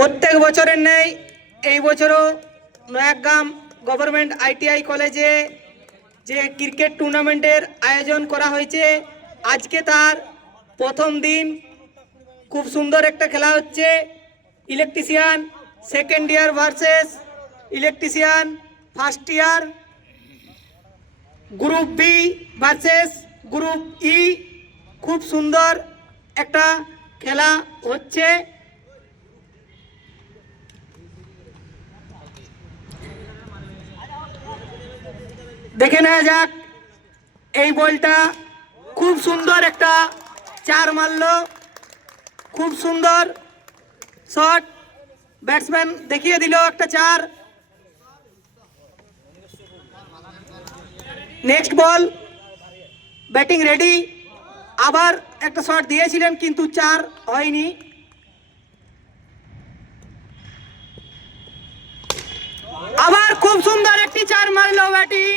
প্রত্যেক বছরের ন্যায় এই বছরও নয়াগ্রাম গভর্নমেন্ট আইটিআই কলেজে যে ক্রিকেট টুর্নামেন্টের আয়োজন করা হয়েছে, আজকে তার প্রথম দিন। খুব সুন্দর একটা খেলা হচ্ছে। Electrician second year versus electrician first year, group B versus group E. খুব সুন্দর একটা খেলা হচ্ছে। দেখে নেওয়া যাক এই বলটা। খুব সুন্দর একটা চার মারলো, খুব সুন্দর শট। ব্যাটসম্যান দেখিয়ে দিল একটা চার। নেক্সট বল, ব্যাটিং রেডি। আবার একটা শট দিয়েছিলেন কিন্তু চার হয়নি। আবার খুব সুন্দর একটি চার মারলো ব্যাটিং,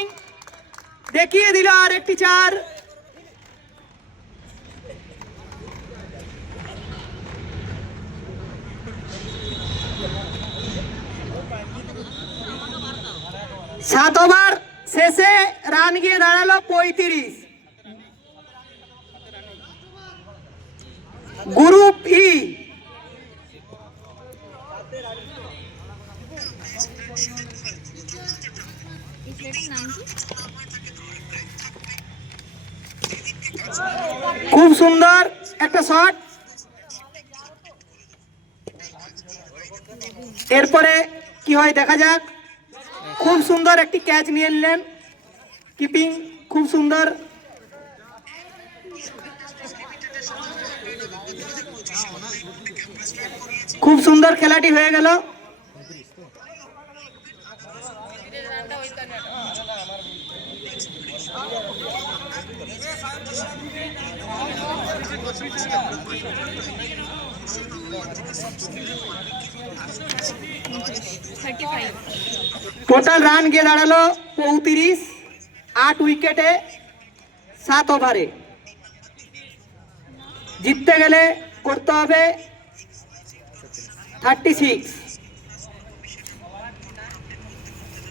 দেখিয়ে দিল আর একটি চার। সাত ওভার শেষে রান গিয়ে দাঁড়ালো 35। গ্রুপ ই খুব সুন্দর একটা শট। এরপরে কি হয় দেখা যাক। খুব সুন্দর একটি ক্যাচ নিয়ে নিলেন, কিপিং খুব সুন্দর। খুব সুন্দর খেলাটি হয়ে গেল। টোটাল রান গিয়ে দাঁড়ালো 35, 8 উইকেটে 7 ওভারে। জিততে গেলে করতে হবে 36।